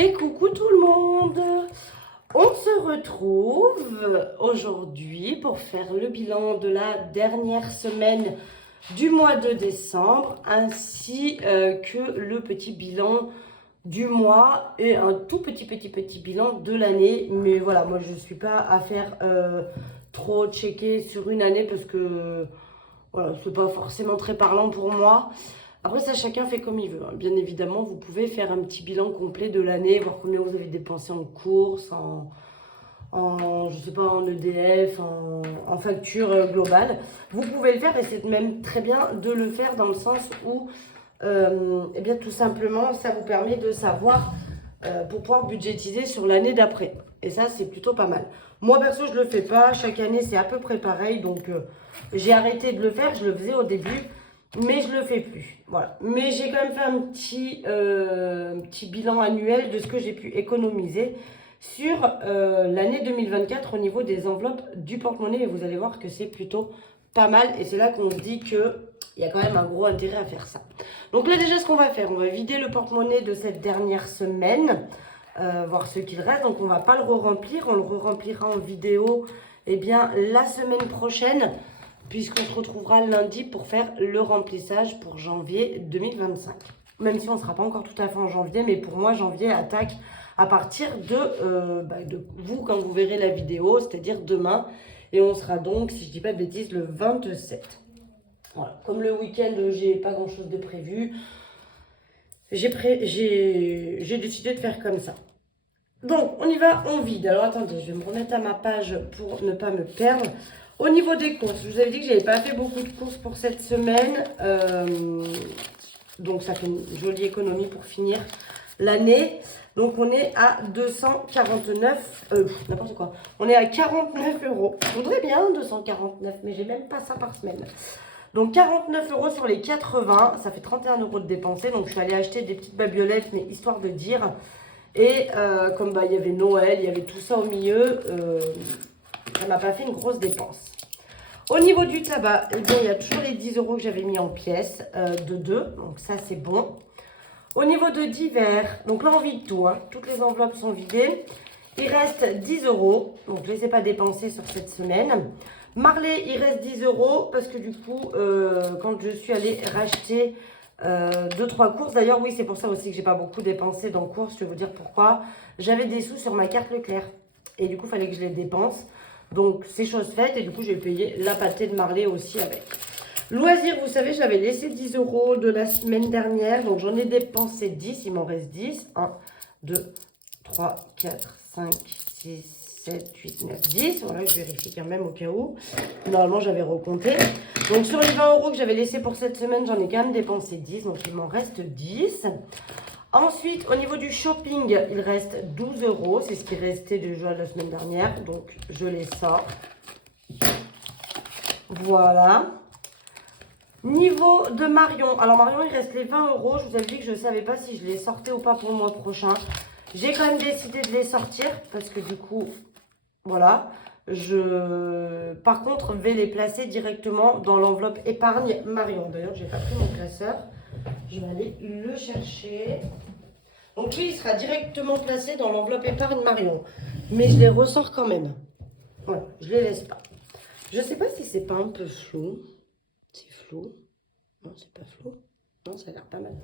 Et coucou tout le monde! On se retrouve aujourd'hui pour faire le bilan de la dernière semaine du mois de décembre ainsi que le petit bilan du mois et un tout petit bilan de l'année. Mais voilà, moi je ne suis pas à faire trop checker sur une année parce que voilà, c'est pas forcément très parlant pour moi. Après ça, chacun fait comme il veut, hein. Bien évidemment, vous pouvez faire un petit bilan complet de l'année, voir combien vous avez dépensé en courses, je sais pas, en EDF, en facture globale. Vous pouvez le faire et c'est même très bien de le faire dans le sens où, eh bien, tout simplement, ça vous permet de savoir pour pouvoir budgétiser sur l'année d'après. Et ça, c'est plutôt pas mal. Moi, perso, je le fais pas. Chaque année, c'est à peu près pareil. Donc, j'ai arrêté de le faire. Je le faisais au début, mais je le fais plus. Voilà. Mais j'ai quand même fait un petit bilan annuel de ce que j'ai pu économiser sur l'année 2024 au niveau des enveloppes du porte-monnaie. Et vous allez voir que c'est plutôt pas mal. Et c'est là qu'on se dit que il y a quand même un gros intérêt à faire ça. Donc là déjà ce qu'on va faire, on va vider le porte-monnaie de cette dernière semaine, voir ce qu'il reste. Donc on ne va pas le re-remplir, on le re-remplira en vidéo bien, la semaine prochaine, puisqu'on se retrouvera lundi pour faire le remplissage pour janvier 2025. Même si on ne sera pas encore tout à fait en janvier, mais pour moi janvier attaque à partir de vous quand vous verrez la vidéo, c'est-à-dire demain. Et on sera donc, si je ne dis pas de bêtises, le 27. Voilà. Comme le week-end, j'ai pas grand-chose de prévu. J'ai décidé de faire comme ça. Donc, on y va, on vide. Alors, attendez, je vais me remettre à ma page pour ne pas me perdre. Au niveau des courses, je vous avais dit que je n'avais pas fait beaucoup de courses pour cette semaine. Donc, ça fait une jolie économie pour finir l'année. Donc, on est à 249, n'importe quoi. On est à 49 euros. Je voudrais bien 249, mais j'ai même pas ça par semaine. Donc 49 euros sur les 80, ça fait 31 euros de dépensés. Donc je suis allée acheter des petites babiolettes, mais histoire de dire. Et comme il y avait Noël, il y avait tout ça au milieu, ça m'a pas fait une grosse dépense. Au niveau du tabac, eh bien, il y a toujours les 10 euros que j'avais mis en pièces de 2. Donc ça c'est bon. Au niveau de divers, donc là on vide tout, hein, toutes les enveloppes sont vidées. Il reste 10 euros, donc je ne les ai pas dépensés sur cette semaine. Marley, il reste 10 euros parce que du coup, quand je suis allée racheter 2-3 courses, d'ailleurs, oui, c'est pour ça aussi que j'ai pas beaucoup dépensé dans courses, je vais vous dire pourquoi. J'avais des sous sur ma carte Leclerc et du coup, il fallait que je les dépense. Donc, c'est chose faite et du coup, j'ai payé la pâtée de Marley aussi avec. Loisirs, vous savez, j'avais laissé 10 euros de la semaine dernière, donc j'en ai dépensé 10, il m'en reste 10. 1, 2, 3, 4, 5, 6, 7, 8, 9, 10. Voilà, je vérifie quand même au cas où. Normalement, j'avais recompté. Donc, sur les 20 euros que j'avais laissé pour cette semaine, j'en ai quand même dépensé 10. Donc, il m'en reste 10. Ensuite, au niveau du shopping, il reste 12 euros. C'est ce qui restait déjà la semaine dernière. Donc, je les sors. Voilà. Niveau de Marion. Alors, Marion, il reste les 20 euros. Je vous avais dit que je ne savais pas si je les sortais ou pas pour le mois prochain. J'ai quand même décidé de les sortir parce que du coup, voilà, par contre, vais les placer directement dans l'enveloppe épargne Marion. D'ailleurs, j'ai pas pris mon classeur. Je vais aller le chercher. Donc lui, il sera directement placé dans l'enveloppe épargne Marion. Mais je les ressors quand même. Voilà, je les laisse pas. Je sais pas si c'est pas un peu flou. C'est flou. Non, c'est pas flou. Non, ça a l'air pas mal.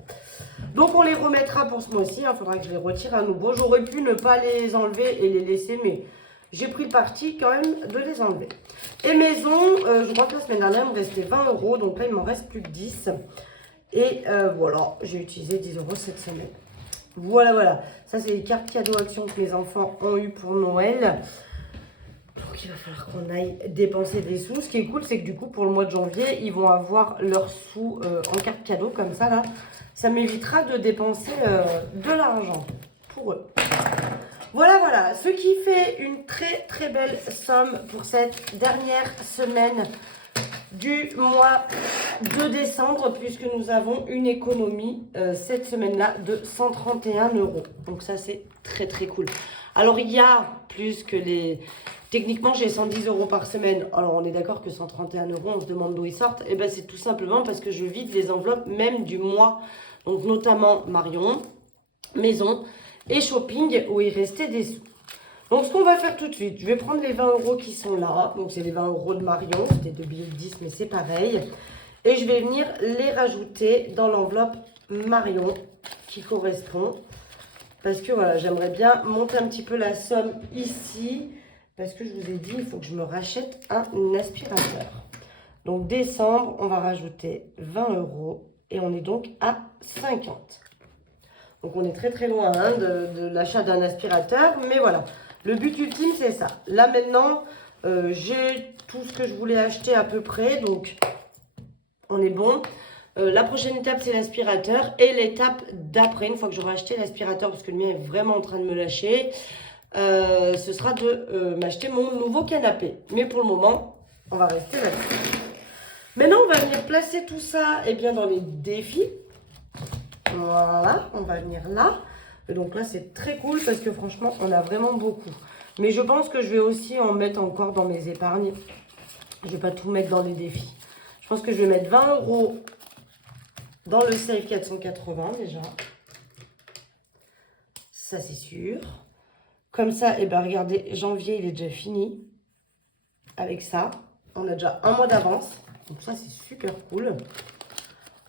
Donc, on les remettra pour ce mois-ci. Il faudra que je les retire à nouveau. J'aurais pu ne pas les enlever et les laisser, mais j'ai pris le parti quand même de les enlever. Et maison, je crois que la semaine dernière, il me restait 20 euros. Donc là, il m'en reste plus que 10. Et voilà, j'ai utilisé 10 euros cette semaine. Voilà. Ça, c'est les cartes cadeaux actions que mes enfants ont eu pour Noël. Donc, il va falloir qu'on aille dépenser des sous. Ce qui est cool, c'est que du coup, pour le mois de janvier, ils vont avoir leurs sous en carte cadeau, comme ça, là. Ça m'évitera de dépenser de l'argent pour eux. Voilà. Ce qui fait une très belle somme pour cette dernière semaine du mois de décembre, puisque nous avons une économie cette semaine-là de 131 euros. Donc, ça, c'est très cool. Alors, il y a plus que les... Techniquement, j'ai 110 euros par semaine. Alors, on est d'accord que 131 euros, on se demande d'où ils sortent. Et bien, c'est tout simplement parce que je vide les enveloppes même du mois. Donc, notamment Marion, Maison et shopping où il restait des sous. Donc, ce qu'on va faire tout de suite, je vais prendre les 20 € qui sont là. Donc, c'est les 20 € de Marion. C'était 2 billets de 10, mais c'est pareil. Et je vais venir les rajouter dans l'enveloppe Marion qui correspond. Parce que voilà, j'aimerais bien monter un petit peu la somme ici. Parce que je vous ai dit, il faut que je me rachète un aspirateur. Donc, décembre, on va rajouter 20 € et on est donc à 50. Donc, on est très très loin hein, de l'achat d'un aspirateur. Mais voilà, le but ultime, c'est ça. Là, maintenant, j'ai tout ce que je voulais acheter à peu près. Donc, on est bon. La prochaine étape, c'est l'aspirateur. Et l'étape d'après, une fois que j'aurai acheté l'aspirateur, parce que le mien est vraiment en train de me lâcher, ce sera de m'acheter mon nouveau canapé. Mais pour le moment, on va rester là-dessus. Maintenant, on va venir placer tout ça bien, dans les défis. Voilà, on va venir là. Et donc là, c'est très cool parce que franchement, on a vraiment beaucoup. Mais je pense que je vais aussi en mettre encore dans mes épargnes. Je ne vais pas tout mettre dans les défis. Je pense que je vais mettre 20 € dans le Save 480 déjà. Ça, c'est sûr. Comme ça, et ben regardez, janvier, il est déjà fini. Avec ça, on a déjà un mois d'avance. Donc ça, c'est super cool.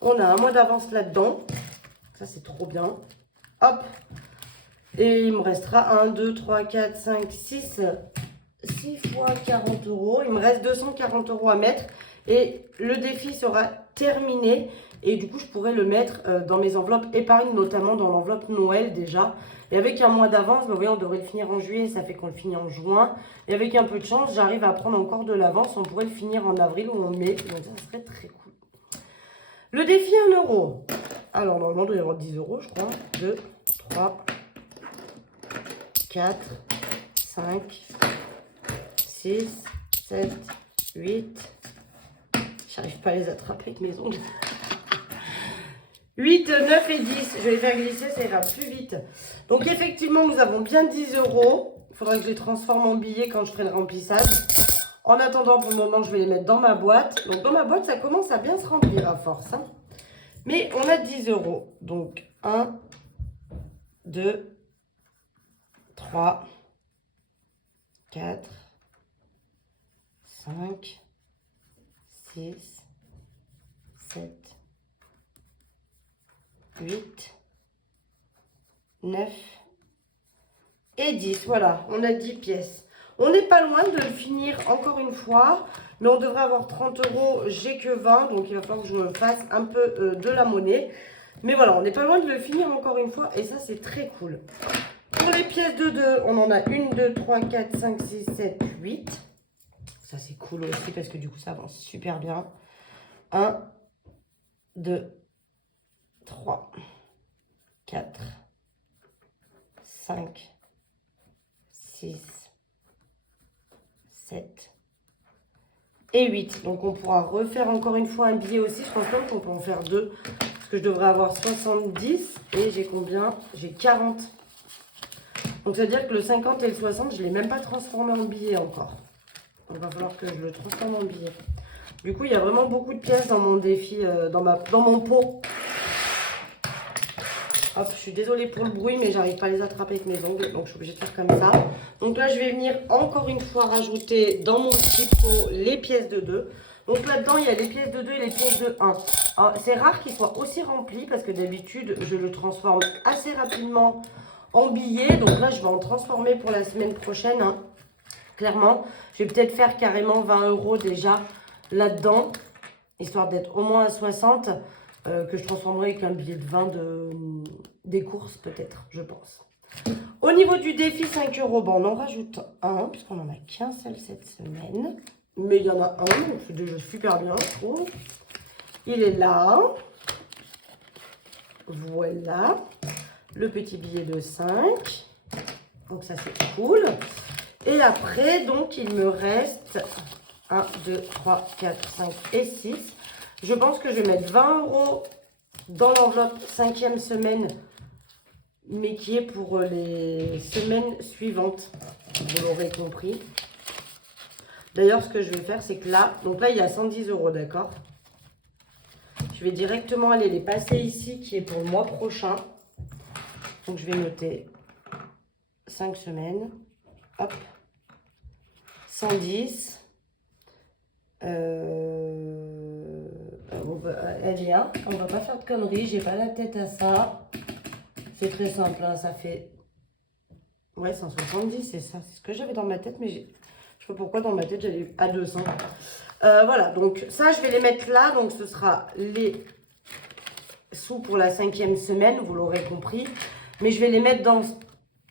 On a un mois d'avance là-dedans. Ça, c'est trop bien. Hop. Et il me restera 1, 2, 3, 4, 5, 6. 6 fois 40 €. Il me reste 240 € à mettre. Et le défi sera terminé. Et du coup, je pourrais le mettre dans mes enveloppes épargne, notamment dans l'enveloppe Noël déjà. Et avec un mois d'avance, vous voyez, on devrait le finir en juillet, ça fait qu'on le finit en juin. Et avec un peu de chance, j'arrive à prendre encore de l'avance. On pourrait le finir en avril ou en mai. Donc ça serait très cool. Le défi 1 €. Alors, normalement, il doit y avoir 10 €, je crois. 2, 3, 4, 5, 6, 7, 8. J'arrive pas à les attraper avec mes ongles. 8, 9 et 10. Je vais les faire glisser, ça ira plus vite. Donc, effectivement, nous avons bien 10 €. Il faudra que je les transforme en billets quand je ferai le remplissage. En attendant, pour le moment, je vais les mettre dans ma boîte. Donc, dans ma boîte, ça commence à bien se remplir à force. Hein. Mais on a 10 €. Donc, 1, 2, 3, 4, 5, 6, 7, 8, 9 et 10. Voilà, on a 10 pièces. On n'est pas loin de le finir encore une fois, mais on devrait avoir 30 €. J'ai que 20, donc il va falloir que je me fasse un peu de la monnaie. Mais voilà, on n'est pas loin de le finir encore une fois et ça, c'est très cool. Pour les pièces de 2, on en a 1, 2, 3, 4, 5, 6, 7, 8. Ça, c'est cool aussi parce que du coup, ça avance super bien. 1, 2, 3, 4, 5, 6, 7 et 8. Donc, on pourra refaire encore une fois un billet aussi. Je pense même qu'on peut en faire 2 parce que je devrais avoir 70 et j'ai combien? J'ai 40. Donc, ça veut dire que le 50 et le 60, je ne l'ai même pas transformé en billet encore. Il va falloir que je le transforme en billet. Du coup, il y a vraiment beaucoup de pièces dans mon défi, dans mon pot. Hop, je suis désolée pour le bruit, mais j'arrive pas à les attraper avec mes ongles, donc je suis obligée de faire comme ça. Donc là, je vais venir encore une fois rajouter dans mon petit pot les pièces de 2. Donc là-dedans, il y a les pièces de 2 et les pièces de 1. C'est rare qu'ils soient aussi remplis, parce que d'habitude, je le transforme assez rapidement en billets. Donc là, je vais en transformer pour la semaine prochaine, hein. Clairement, je vais peut-être faire carrément 20 € déjà là-dedans, histoire d'être au moins à 60, que je transformerai avec un billet de 20 des courses peut-être, je pense. Au niveau du défi 5 €, bon, on en rajoute un, puisqu'on n'en a qu'un seul cette semaine. Mais il y en a un, donc c'est déjà super bien, je trouve. Il est là. Voilà. Le petit billet de 5. Donc ça, c'est cool. Et après, donc, il me reste 1, 2, 3, 4, 5 et 6. Je pense que je vais mettre 20 € dans l'enveloppe 5e semaine, mais qui est pour les semaines suivantes. Vous l'aurez compris. D'ailleurs, ce que je vais faire, c'est que là, donc là, il y a 110 €, d'accord? Je vais directement aller les passer ici, qui est pour le mois prochain. Donc, je vais noter 5 semaines. Hop. 110. Bon, bah, allez, hein, on va pas faire de conneries. J'ai pas la tête à ça. C'est très simple, hein, ça fait... Ouais, 170, c'est ça. C'est ce que j'avais dans ma tête, mais je sais pas pourquoi dans ma tête j'allais à 200. Voilà, donc ça, je vais les mettre là. Donc, ce sera les sous pour la 5e semaine, vous l'aurez compris. Mais je vais les mettre dans cette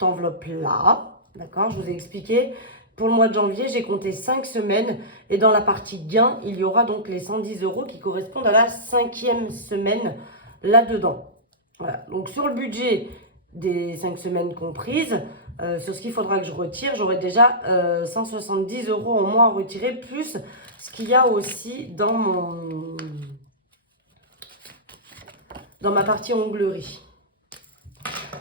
enveloppe-là. D'accord, je vous ai expliqué. Pour le mois de janvier, j'ai compté 5 semaines. Et dans la partie gain, il y aura donc les 110 € qui correspondent à la 5e semaine là-dedans. Voilà, donc sur le budget des 5 semaines comprises, sur ce qu'il faudra que je retire, j'aurai déjà 170 € en moins à retirer, plus ce qu'il y a aussi dans ma partie onglerie.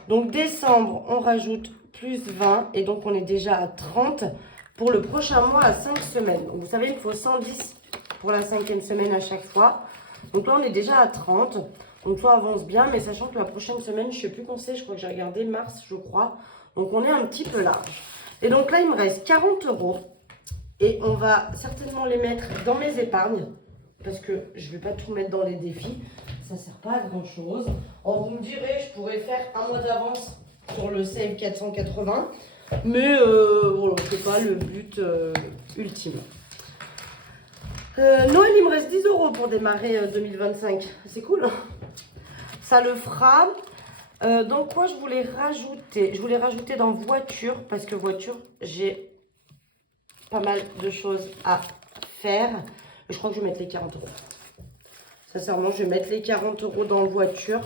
Donc décembre, on rajoute plus 20 et donc on est déjà à 30 pour le prochain mois à 5 semaines. Donc vous savez, il me faut 110 pour la 5e semaine à chaque fois. Donc là, on est déjà à 30. Donc tout avance bien, mais sachant que la prochaine semaine, je ne sais plus quand c'est, je crois que j'ai regardé mars, je crois. Donc on est un petit peu large. Et donc là, il me reste 40 € et on va certainement les mettre dans mes épargnes parce que je ne vais pas tout mettre dans les défis. Ça ne sert pas à grand chose. Alors, vous me direz, je pourrais faire un mois d'avance sur le Save 480. Mais voilà, ce n'est pas le but ultime. Noël, il me reste 10 € pour démarrer 2025. C'est cool. Ça le fera. Donc, quoi je voulais rajouter? Je voulais rajouter dans voiture, parce que voiture, j'ai pas mal de choses à faire. Je crois que je vais mettre les 40 €. Sincèrement, je vais mettre les 40 € dans voiture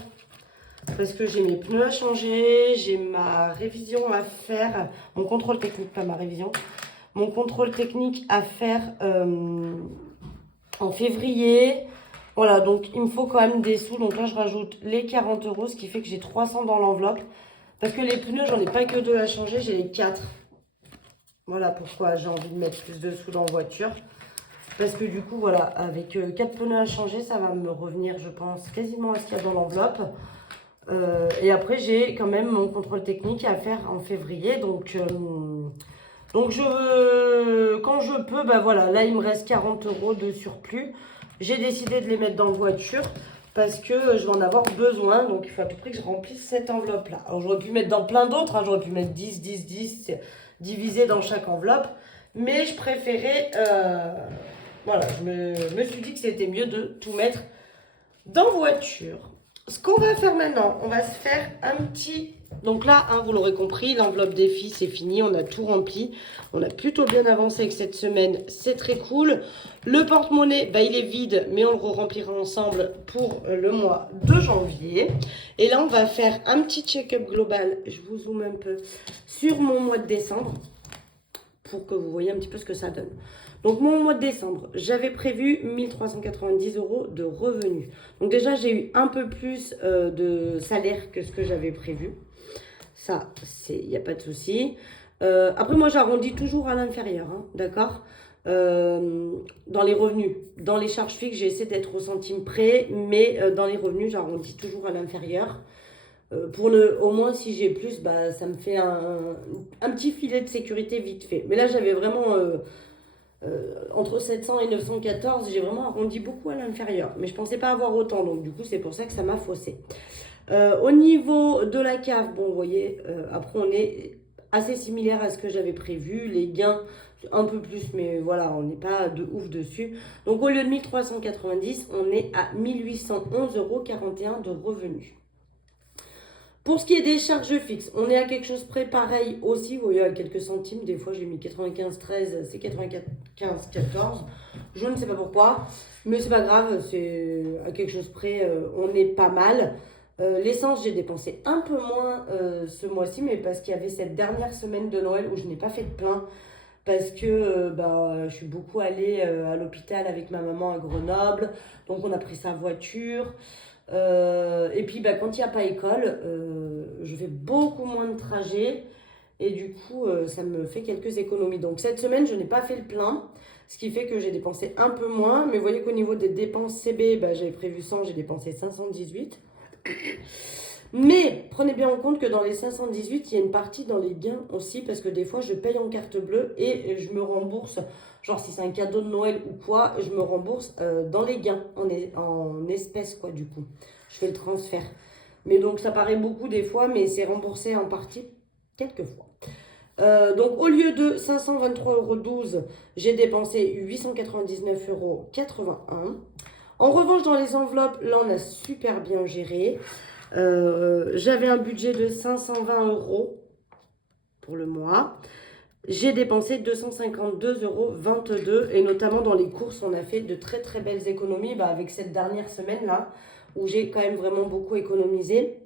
parce que j'ai mes pneus à changer, j'ai ma révision à faire, mon contrôle technique, pas ma révision, mon contrôle technique à faire en février. Voilà, donc il me faut quand même des sous. Donc là, je rajoute les 40 €, ce qui fait que j'ai 300 dans l'enveloppe. Parce que les pneus, j'en ai pas que 2 à changer, j'ai les 4. Voilà pourquoi j'ai envie de mettre plus de sous dans voiture. Parce que du coup, voilà, avec 4 pneus à changer, ça va me revenir, je pense, quasiment à ce qu'il y a dans l'enveloppe. Et après, j'ai quand même mon contrôle technique à faire en février. Donc quand je peux, ben voilà, là, il me reste 40 € de surplus. J'ai décidé de les mettre dans voiture parce que je vais en avoir besoin. Donc, il faut à tout prix que je remplisse cette enveloppe-là. Alors, j'aurais pu mettre dans plein d'autres. Hein, j'aurais pu mettre 10, 10, 10, divisé dans chaque enveloppe. Mais je préférais... voilà, je me suis dit que c'était mieux de tout mettre dans voiture. Ce qu'on va faire maintenant, on va se faire un petit... Donc là, hein, vous l'aurez compris, l'enveloppe défi, c'est fini. On a tout rempli. On a plutôt bien avancé avec cette semaine. C'est très cool. Le porte-monnaie, bah, il est vide, mais on le remplira ensemble pour le mois de janvier. Et là, on va faire un petit check-up global. Je vous zoome un peu sur mon mois de décembre pour que vous voyez un petit peu ce que ça donne. Donc, mon mois de décembre, j'avais prévu 1390 € de revenus. Donc, déjà, j'ai eu un peu plus de salaire que ce que j'avais prévu. Ça, il n'y a pas de souci. Après, moi, j'arrondis toujours à l'inférieur, hein, d'accord, dans les revenus. Dans les charges fixes, j'ai essayé d'être au centime près, mais dans les revenus, j'arrondis toujours à l'inférieur. Au moins, si j'ai plus, bah, ça me fait un petit filet de sécurité vite fait. Mais là, j'avais vraiment... entre 700 et 914, j'ai vraiment arrondi beaucoup à l'inférieur. Mais je ne pensais pas avoir autant, donc du coup, c'est pour ça que ça m'a faussé. Au niveau de la cave, bon, vous voyez, après, on est assez similaire à ce que j'avais prévu. Les gains, un peu plus, mais voilà, on n'est pas de ouf dessus. Donc, au lieu de 1390, on est à 1811,41 € de revenus. Pour ce qui est des charges fixes, on est à quelque chose près pareil aussi. Vous voyez, à quelques centimes. Des fois, j'ai mis 95,13, c'est 95,14. Je ne sais pas pourquoi. Mais c'est pas grave, c'est à quelque chose près. On est pas mal. L'essence, j'ai dépensé un peu moins ce mois-ci. Mais parce qu'il y avait cette dernière semaine de Noël où je n'ai pas fait de plein. Parce que je suis beaucoup allée à l'hôpital avec ma maman à Grenoble. Donc, on a pris sa voiture. Et puis quand il n'y a pas école, je fais beaucoup moins de trajets et du coup ça me fait quelques économies. Donc cette semaine je n'ai pas fait le plein, ce qui fait que j'ai dépensé un peu moins. Mais vous voyez qu'au niveau des dépenses CB, j'avais prévu 100, j'ai dépensé 518. Mais prenez bien en compte que dans les 518, il y a une partie dans les gains aussi, parce que des fois, je paye en carte bleue et je me rembourse, genre si c'est un cadeau de Noël ou quoi, je me rembourse dans les gains, en espèces, quoi, du coup. Je fais le transfert. Mais donc, ça paraît beaucoup des fois, mais c'est remboursé en partie quelques fois. Donc, au lieu de 523,12 €, j'ai dépensé 899,81 €. En revanche, dans les enveloppes, là, on a super bien géré. J'avais un budget de 520 € pour le mois. J'ai dépensé 252,22 € et notamment dans les courses, on a fait de très très belles économies avec cette dernière semaine-là où j'ai quand même vraiment beaucoup économisé.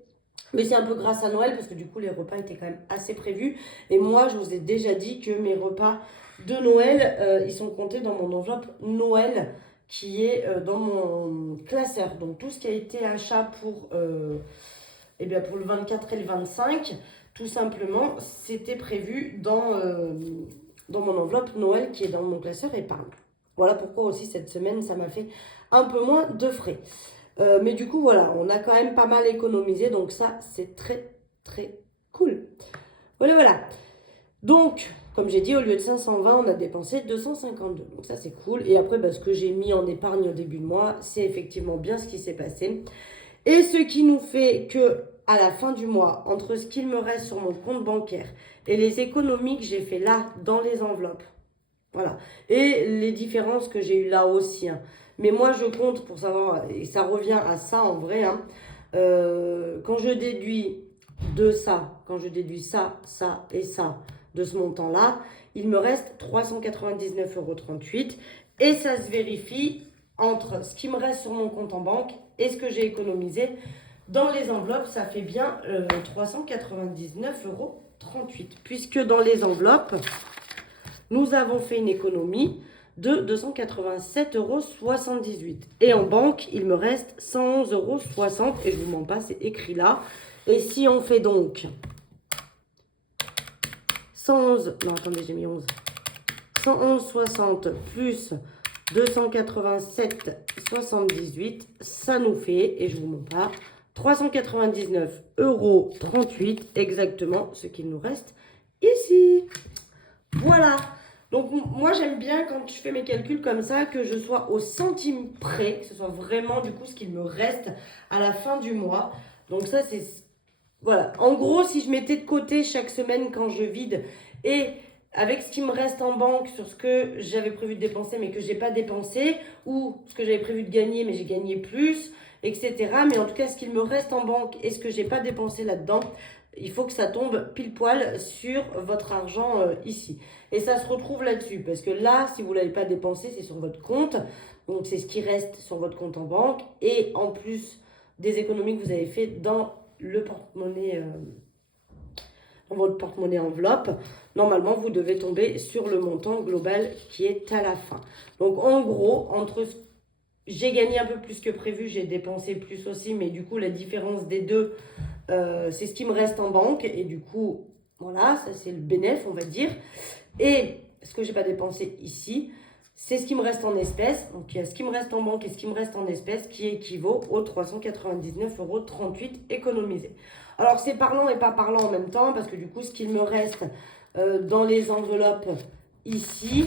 Mais c'est un peu grâce à Noël parce que du coup, les repas étaient quand même assez prévus. Et moi, je vous ai déjà dit que mes repas de Noël, ils sont comptés dans mon enveloppe Noël qui est dans mon classeur. Donc, tout ce qui a été achat pour pour le 24 et le 25, tout simplement, c'était prévu dans mon enveloppe Noël qui est dans mon classeur épargne. Voilà pourquoi aussi cette semaine, ça m'a fait un peu moins de frais. Mais du coup, voilà, on a quand même pas mal économisé. Donc ça, c'est très, très cool. Voilà, voilà. Donc, comme j'ai dit, au lieu de 520, on a dépensé 252. Donc ça, c'est cool. Et après, ce que j'ai mis en épargne au début de mois, c'est effectivement bien ce qui s'est passé. Et ce qui nous fait que, à la fin du mois, entre ce qu'il me reste sur mon compte bancaire et les économies que j'ai fait là, dans les enveloppes, voilà. Et les différences que j'ai eues là aussi. Mais moi, je compte pour savoir, et ça revient à ça en vrai. Quand je déduis de ça, quand je déduis ça, ça et ça de ce montant-là, il me reste 399,38 € et ça se vérifie entre ce qui me reste sur mon compte en banque et ce que j'ai économisé. Dans les enveloppes, ça fait bien 399,38 € puisque dans les enveloppes, nous avons fait une économie de 287,78 €. Et en banque, il me reste 111,60 € et je ne vous mens pas, c'est écrit là. Et si on fait donc 111, non attendez, j'ai mis 11, 111,60 plus 287,78, ça nous fait, et je ne vous mens pas, 399,38 €, exactement ce qu'il nous reste ici. Voilà. Donc moi j'aime bien quand je fais mes calculs comme ça, que je sois au centime près, que ce soit vraiment du coup ce qu'il me reste à la fin du mois. Donc ça c'est, voilà. En gros, si je mettais de côté chaque semaine quand je vide et avec ce qui me reste en banque sur ce que j'avais prévu de dépenser mais que j'ai pas dépensé, ou ce que j'avais prévu de gagner mais j'ai gagné plus, etc. Mais en tout cas ce qu'il me reste en banque et ce que j'ai pas dépensé là-dedans, il faut que ça tombe pile poil sur votre argent ici. Et ça se retrouve là-dessus. Parce que là, si vous ne l'avez pas dépensé, c'est sur votre compte. Donc, c'est ce qui reste sur votre compte en banque. Et en plus des économies que vous avez fait dans le porte-monnaie, dans votre porte-monnaie enveloppe, normalement, vous devez tomber sur le montant global qui est à la fin. Donc, en gros, entre j'ai gagné un peu plus que prévu, j'ai dépensé plus aussi. Mais du coup, la différence des deux, c'est ce qui me reste en banque et du coup, voilà, ça c'est le bénéfice, on va dire. Et ce que j'ai pas dépensé ici, c'est ce qui me reste en espèces. Donc il y a ce qui me reste en banque et ce qui me reste en espèces qui équivaut aux 399,38 € économisés. Alors c'est parlant et pas parlant en même temps parce que du coup, ce qu'il me reste dans les enveloppes ici,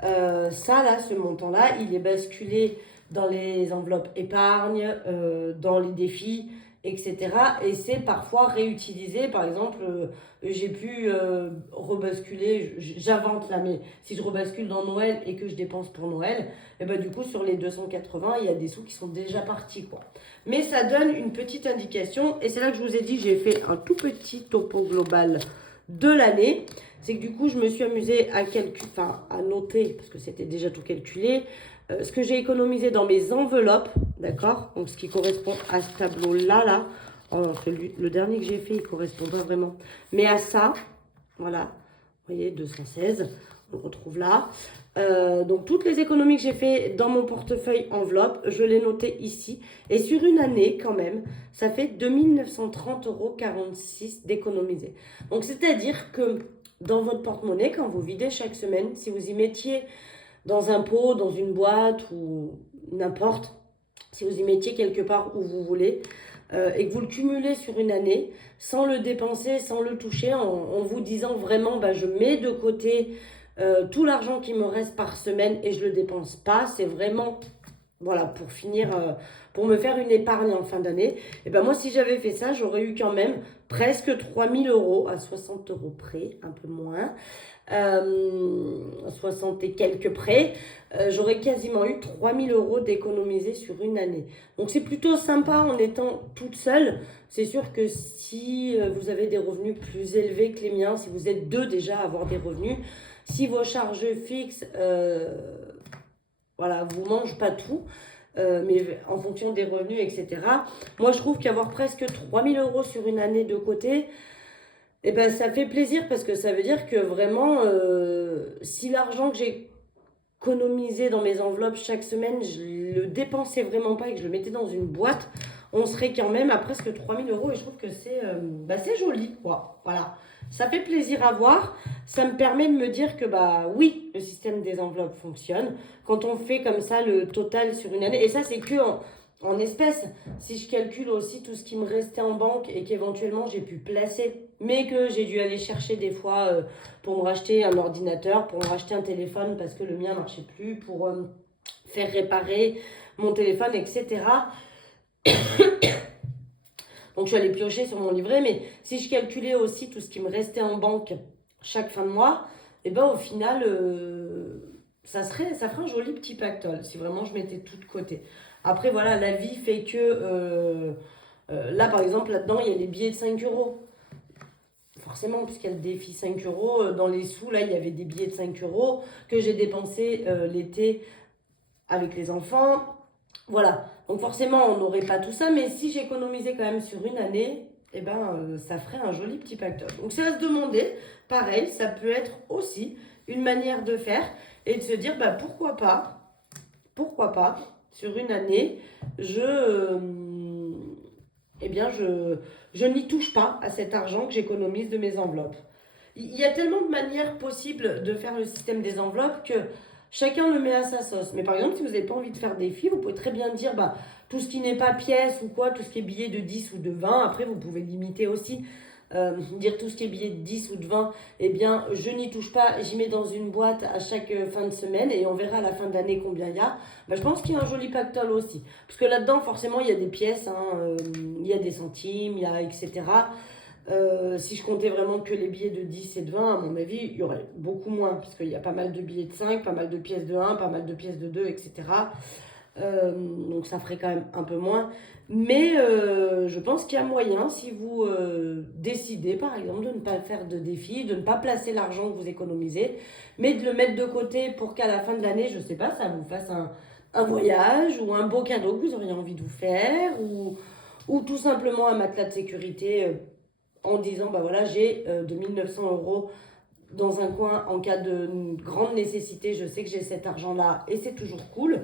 ça là, ce montant-là, il est basculé dans les enveloppes épargne, dans les défis, etc. Et c'est parfois réutilisé. Par exemple, j'ai pu rebasculer, j'invente là, mais si je rebascule dans Noël et que je dépense pour Noël, et du coup, sur les 280, il y a des sous qui sont déjà partis, quoi. Mais ça donne une petite indication. Et c'est là que je vous ai dit, j'ai fait un tout petit topo global de l'année. C'est que du coup, je me suis amusée à à noter, parce que c'était déjà tout calculé, ce que j'ai économisé dans mes enveloppes, d'accord? Donc, ce qui correspond à ce tableau-là, là. Oh, le dernier que j'ai fait, il ne correspond pas vraiment. Mais à ça, voilà, vous voyez, 216, on le retrouve là. Donc, toutes les économies que j'ai fait dans mon portefeuille enveloppe, je l'ai noté ici. Et sur une année, quand même, ça fait 2 930,46 € d'économiser. Donc, c'est-à-dire que dans votre porte-monnaie, quand vous videz chaque semaine, si vous y mettiez dans un pot, dans une boîte ou n'importe, si vous y mettiez quelque part où vous voulez, et que vous le cumulez sur une année, sans le dépenser, sans le toucher, en vous disant vraiment, bah, je mets de côté tout l'argent qui me reste par semaine et je le dépense pas, c'est vraiment, voilà, pour finir, pour me faire une épargne en fin d'année. Et ben moi, si j'avais fait ça, j'aurais eu quand même presque 3 000 € à 60 € près, un peu moins, 60 et quelques près. J'aurais quasiment eu 3 000 € d'économiser sur une année. Donc c'est plutôt sympa en étant toute seule. C'est sûr que si vous avez des revenus plus élevés que les miens, si vous êtes deux déjà à avoir des revenus, si vos charges fixes, voilà, vous mangent pas tout, mais en fonction des revenus, etc. Moi, je trouve qu'avoir presque 3 000 € sur une année de côté, eh ben, ça fait plaisir parce que ça veut dire que vraiment, si l'argent que j'ai économisé dans mes enveloppes chaque semaine, je le dépensais vraiment pas et que je le mettais dans une boîte, on serait quand même à presque 3 000 € et je trouve que c'est joli, quoi. Voilà. Ça fait plaisir à voir. Ça me permet de me dire que, bah oui, le système des enveloppes fonctionne. Quand on fait comme ça le total sur une année, et ça, c'est que en espèces. Si je calcule aussi tout ce qui me restait en banque et qu'éventuellement j'ai pu placer, mais que j'ai dû aller chercher des fois pour me racheter un ordinateur, pour me racheter un téléphone parce que le mien marchait plus, pour faire réparer mon téléphone, etc. Donc je suis allée piocher sur mon livret, mais si je calculais aussi tout ce qui me restait en banque chaque fin de mois, et ben au final, ça ferait un joli petit pactole si vraiment je mettais tout de côté. Après voilà, la vie fait que là par exemple là-dedans il y a les billets de 5 €. Forcément, puisqu'il y a le défi 5 €, dans les sous, là, il y avait des billets de 5 € que j'ai dépensés l'été avec les enfants. Voilà. Donc forcément, on n'aurait pas tout ça, mais si j'économisais quand même sur une année, eh ben, ça ferait un joli petit pactole. Donc c'est à se demander, pareil, ça peut être aussi une manière de faire et de se dire, bah, pourquoi pas, sur une année, eh bien, je n'y touche pas à cet argent que j'économise de mes enveloppes. Il y a tellement de manières possibles de faire le système des enveloppes que chacun le met à sa sauce. Mais par exemple, si vous n'avez pas envie de faire des filles, vous pouvez très bien dire bah, tout ce qui n'est pas pièce ou quoi, tout ce qui est billet de 10 ou de 20. Après, vous pouvez limiter aussi. Dire tout ce qui est billet de 10 ou de 20, eh bien, je n'y touche pas, j'y mets dans une boîte à chaque fin de semaine et on verra à la fin d'année combien il y a. Bah, je pense qu'il y a un joli pactole aussi. Parce que là-dedans, forcément, il y a des pièces, hein, il y a des centimes, il y a etc. Si je comptais vraiment que les billets de 10 et de 20, à mon avis, il y aurait beaucoup moins, parce qu'il y a pas mal de billets de 5, pas mal de pièces de 1, pas mal de pièces de 2, etc. Donc ça ferait quand même un peu moins. Mais je pense qu'il y a moyen, si vous décidez par exemple de ne pas faire de défi, de ne pas placer l'argent que vous économisez, mais de le mettre de côté pour qu'à la fin de l'année, je ne sais pas, ça vous fasse un voyage ou un beau cadeau que vous auriez envie de vous faire, ou tout simplement un matelas de sécurité en disant, bah voilà, j'ai 2 900 € dans un coin en cas de grande nécessité, je sais que j'ai cet argent-là et c'est toujours cool.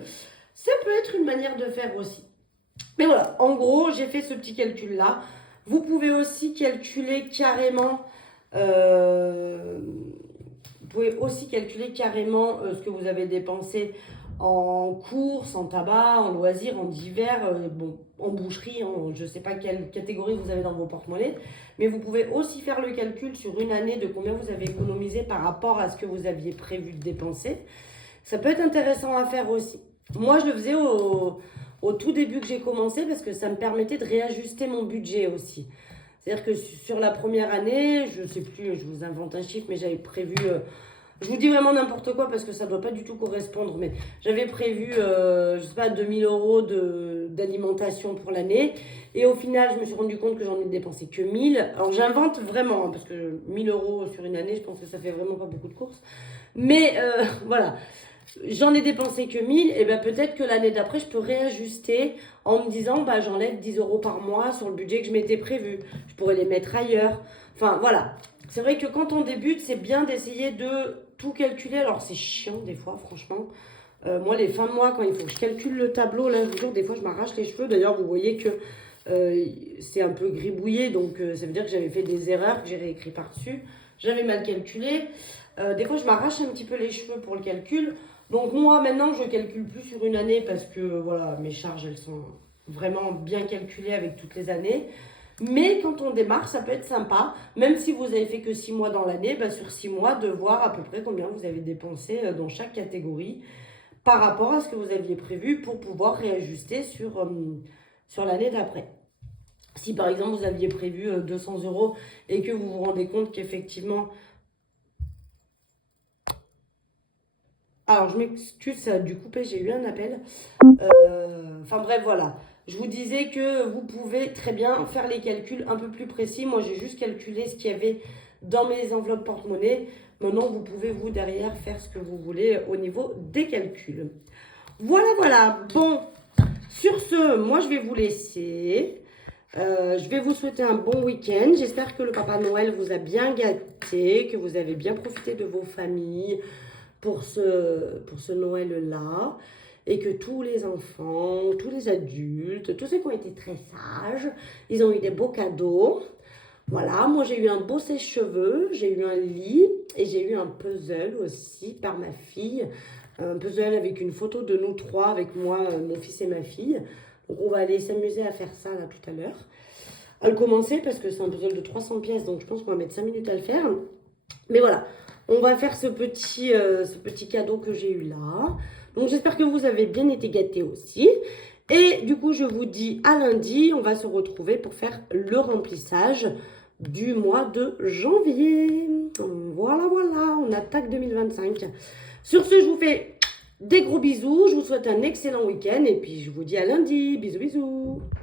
Ça peut être une manière de faire aussi. Mais voilà, en gros, j'ai fait ce petit calcul-là. Vous pouvez aussi calculer carrément, ce que vous avez dépensé en courses, en tabac, en loisirs, en divers, bon, en boucherie, je ne sais pas quelle catégorie vous avez dans vos porte-monnaies, mais vous pouvez aussi faire le calcul sur une année de combien vous avez économisé par rapport à ce que vous aviez prévu de dépenser. Ça peut être intéressant à faire aussi. Moi, je le faisais au tout début que j'ai commencé parce que ça me permettait de réajuster mon budget aussi. C'est-à-dire que sur la première année, je ne sais plus, je vous invente un chiffre, mais j'avais prévu... je vous dis vraiment n'importe quoi parce que ça ne doit pas du tout correspondre, mais j'avais prévu, je ne sais pas, 2 000 € d'alimentation pour l'année. Et au final, je me suis rendu compte que j'en ai dépensé que 1 000. Alors j'invente vraiment, hein, parce que 1 000 € sur une année, je pense que ça fait vraiment pas beaucoup de courses. Mais voilà, j'en ai dépensé que 1 000, et bien peut-être que l'année d'après, je peux réajuster en me disant, bah, j'enlève 10 € par mois sur le budget que je m'étais prévu. Je pourrais les mettre ailleurs. Enfin, voilà. C'est vrai que quand on débute, c'est bien d'essayer de tout calculer. Alors, c'est chiant des fois, franchement. Moi, les fins de mois, quand il faut que je calcule le tableau, là, je vous jure, des fois, je m'arrache les cheveux. D'ailleurs, vous voyez que c'est un peu gribouillé, donc ça veut dire que j'avais fait des erreurs, que j'ai réécrit par-dessus. J'avais mal calculé. Des fois, je m'arrache un petit peu les cheveux pour le calcul. Donc moi, maintenant, je ne calcule plus sur une année parce que, voilà, mes charges, elles sont vraiment bien calculé avec toutes les années. Mais quand on démarre, ça peut être sympa, même si vous avez fait que 6 mois dans l'année, bah sur 6 mois, de voir à peu près combien vous avez dépensé dans chaque catégorie par rapport à ce que vous aviez prévu pour pouvoir réajuster sur l'année d'après. Si par exemple vous aviez prévu 200 € et que vous vous rendez compte qu'effectivement... Alors je m'excuse, ça a dû couper, j'ai eu un appel. Enfin bref, voilà. Je vous disais que vous pouvez très bien faire les calculs un peu plus précis. Moi, j'ai juste calculé ce qu'il y avait dans mes enveloppes porte-monnaie. Maintenant, vous pouvez, vous, derrière, faire ce que vous voulez au niveau des calculs. Voilà, voilà. Bon, sur ce, moi, je vais vous laisser. Je vais vous souhaiter un bon week-end. J'espère que le Papa Noël vous a bien gâté, que vous avez bien profité de vos familles pour ce Noël-là. Et que tous les enfants, tous les adultes, tous ceux qui ont été très sages, ils ont eu des beaux cadeaux. Voilà, moi j'ai eu un beau sèche-cheveux, j'ai eu un lit et j'ai eu un puzzle aussi par ma fille. Un puzzle avec une photo de nous trois, avec moi, mon fils et ma fille. Donc on va aller s'amuser à faire ça là tout à l'heure. À le commencer parce que c'est un puzzle de 300 pièces, donc je pense qu'on va mettre 5 minutes à le faire. Mais voilà, on va faire ce petit cadeau que j'ai eu là. Donc j'espère que vous avez bien été gâtés aussi. Et du coup, je vous dis à lundi, on va se retrouver pour faire le remplissage du mois de janvier. Voilà, voilà, on attaque 2025. Sur ce, je vous fais des gros bisous. Je vous souhaite un excellent week-end et puis je vous dis à lundi. Bisous, bisous.